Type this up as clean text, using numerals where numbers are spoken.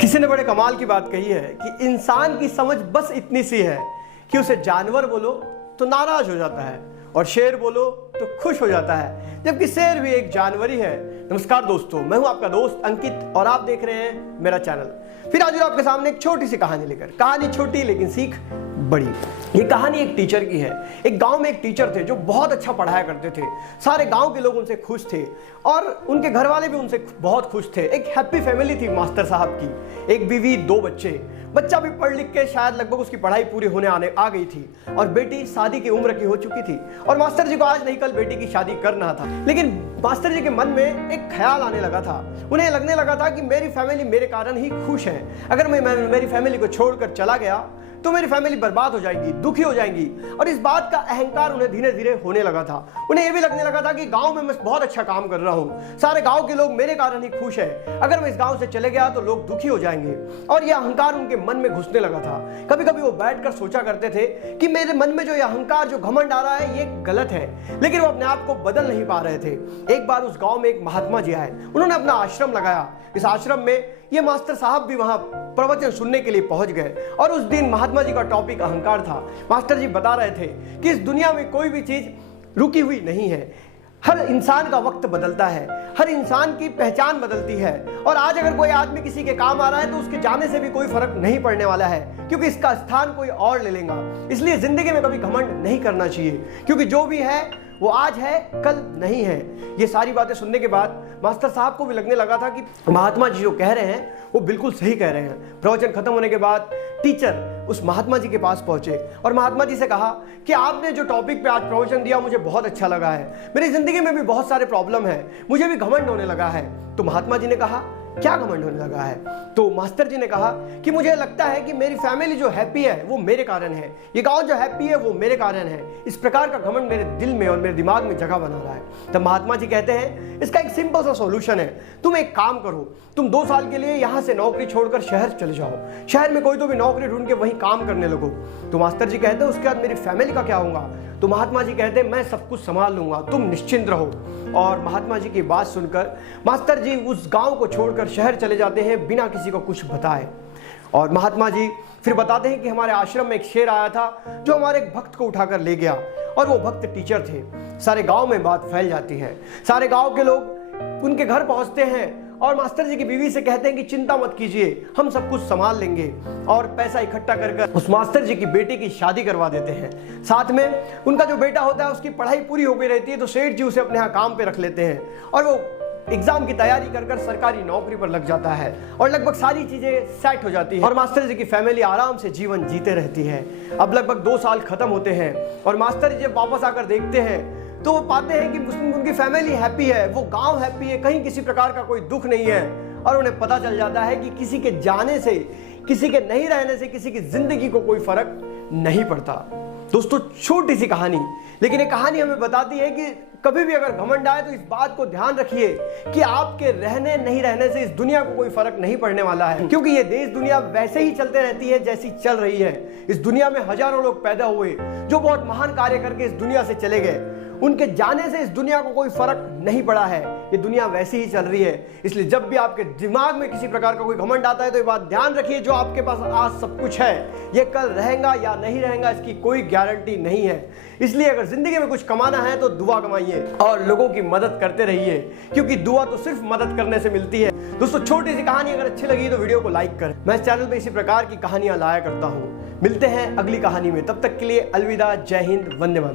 किसी ने बड़े कमाल की बात कही है कि इंसान की समझ बस इतनी सी है कि उसे जानवर बोलो तो नाराज हो जाता है और शेर बोलो तो खुश हो जाता है, जबकि शेर भी एक जानवर ही है। नमस्कार दोस्तों, मैं हूं आपका दोस्त अंकित और आप देख रहे हैं मेरा चैनल। फिर आज आपके सामने एक छोटी सी कहानी लेकर, कहानी छोटी लेकिन सीख बड़ी। ये कहानी एक टीचर की है। एक गांव में एक टीचर थे जो बहुत अच्छा पढ़ाया करते थे। सारे गांव के लोग उनसे खुश थे और उनके घर वाले भी उनसे बहुत खुश थे। एक हैप्पी फैमिली थी मास्टर साहब की, एक बीवी, 2 बच्चे। बच्चा भी पढ़ लिख के शायद लगभग उसकी पढ़ाई पूरी होने आ गई थी और बेटी शादी की उम्र की हो चुकी थी और मास्टर जी को आज नहीं कल बेटी की शादी करना था। लेकिन मास्टर जी के मन में एक ख्याल आने लगा था। उन्हें लगने लगा था कि मेरी फैमिली मेरे कारण ही खुश है। अगर मैं मेरी फैमिली को छोड़कर चला गया तो मेरी फैमिली बर्बाद हो जाएगी, दुखी हो जाएंगी। और इस बात का अहंकार उन्हें धीरे धीरे होने लगा था। उन्हें यह भी लगने लगा था कि गांव में मैं बहुत अच्छा काम कर रहा हूं, सारे गांव के लोग मेरे कारण ही खुश हैं। अगर मैं इस गांव से चले गया तो लोग दुखी हो जाएंगे। और यह अहंकार उनके मन में घुसने लगा था। कभी कभी वो बैठकर सोचा करते थे कि मेरे मन में जो यह अहंकार, जो घमंड आ रहा है, ये गलत है, लेकिन वो अपने आप को बदल नहीं पा रहे थे। एक बार उस गांव में एक महात्मा जी आए, उन्होंने अपना आश्रम लगाया। इस आश्रम में ये मास्टर साहब भी वहां प्रवचन सुनने के लिए पहुंच गए और उस दिन महात्मा जी का टॉपिक अहंकार था। मास्टर जी बता रहे थे कि इस दुनिया में कोई भी चीज रुकी हुई नहीं है। हर इंसान का वक्त बदलता है, हर इंसान की पहचान बदलती है और आज अगर कोई आदमी किसी के काम आ रहा है तो उसके जाने से भी कोई फर्क नहीं पड़ने वाला है, क्योंकि इसका स्थान कोई और ले लेगा। इसलिए जिंदगी में कभी घमंड नहीं करना चाहिए, क्योंकि जो भी है वो आज है, कल नहीं है। ये सारी बातें सुनने के बाद मास्टर साहब को भी लगने लगा था कि महात्मा जी जो कह रहे हैं वो बिल्कुल सही कह रहे हैं। प्रवचन खत्म होने के बाद टीचर उस महात्मा जी के पास पहुंचे और महात्मा जी से कहा कि आपने जो टॉपिक पे आज प्रवचन दिया मुझे बहुत अच्छा लगा है। मेरी जिंदगी में भी बहुत सारे प्रॉब्लम है, मुझे भी घमंड होने लगा है। तो महात्मा जी ने कहा, क्या घमंड होने लगा है? तो मास्टर जी ने कहा कि मुझे लगता है कि मेरी फैमिली जो हैप्पी है वो मेरे कारण है, ये गांव जो हैप्पी है वो मेरे कारण है। इस प्रकार का घमंड मेरे दिल में और मेरे दिमाग में जगह बना रहा है। तब महात्मा जी कहते हैं इसका एक सिंपल सा सॉल्यूशन है। तुम एक काम करो, तुम 2 साल के लिए यहां से नौकरी छोड़कर शहर चले जाओ, शहर में कोई तो भी नौकरी ढूंढ के वहीं काम करने लगो। तो मास्टर जी कहते हैं उसके बाद मेरी फैमिली का क्या होगा? तो महात्मा जी कहते हैं मैं सब कुछ संभाल लूंगा, तुम निश्चिंत रहो। और महात्मा जी की बात सुनकर मास्टर जी उस गांव को छोड़कर शहर चले जाते हैं बिना किसी को कुछ बताए। और महात्मा जी फिर बताते हैं कि हमारे आश्रम में एक शेर आया था जो हमारे एक भक्त को उठाकर ले गया और वो भक्त टीचर थे। सारे गांव में बात फैल जाती है, सारे गांव के लोग उनके घर पहुंचते हैं और मास्टर जी की बीवी से कहते हैं कि चिंता मत कीजिए, हम सब कुछ संभाल लेंगे। और पैसा इकट्ठा कर उस मास्टर जी की बेटी की शादी करवा देते हैं। साथ में उनका जो बेटा होता है उसकी पढ़ाई पूरी हो गई रहती है तो सेठ जी उसे अपने यहाँ काम पे रख लेते हैं और वो एग्जाम की तैयारी कर सरकारी नौकरी पर लग जाता है और लगभग सारी चीजें सेट हो जाती है और मास्टर जी की फैमिली आराम से जीवन जीते रहती है। अब लगभग 2 साल खत्म होते हैं और मास्टर जी जब वापस आकर देखते हैं तो वो पाते हैं कि उनकी फैमिली हैप्पी है, वो गांव हैप्पी है, कहीं किसी प्रकार का कोई दुख नहीं है। और उन्हें पता चल जाता है कि किसी के जाने से, किसी के नहीं रहने से किसी की जिंदगी को कोई फर्क नहीं पड़ता। दोस्तों, छोटी सी कहानी, लेकिन ये कहानी हमें बताती है कि कभी भी अगर घमंड आए तो इस बात को ध्यान रखिए कि आपके रहने नहीं रहने से इस दुनिया को कोई फर्क नहीं पड़ने वाला है, क्योंकि ये देश दुनिया वैसे ही चलते रहती है जैसी चल रही है। इस दुनिया में हजारों लोग पैदा हुए जो बहुत महान कार्य करके इस दुनिया से चले गए, उनके जाने से इस दुनिया को कोई फर्क नहीं पड़ा है। ये दुनिया वैसी ही चल रही है। इसलिए जब भी आपके दिमाग में किसी प्रकार का कोई घमंड आता है तो ये बात ध्यान रखिए, जो आपके पास आज सब कुछ है ये कल रहेगा या नहीं रहेगा इसकी कोई गारंटी नहीं है। इसलिए अगर जिंदगी में कुछ कमाना है तो दुआ कमाइए और लोगों की मदद करते रहिए, क्योंकि दुआ तो सिर्फ मदद करने से मिलती है। दोस्तों, छोटी सी कहानी अगर अच्छी लगी तो वीडियो को लाइक करें। मैं इस चैनल पे इसी प्रकार की कहानियां लाया करता हूं। मिलते हैं अगली कहानी में, तब तक के लिए अलविदा, जय हिंद, वंदे मातरम।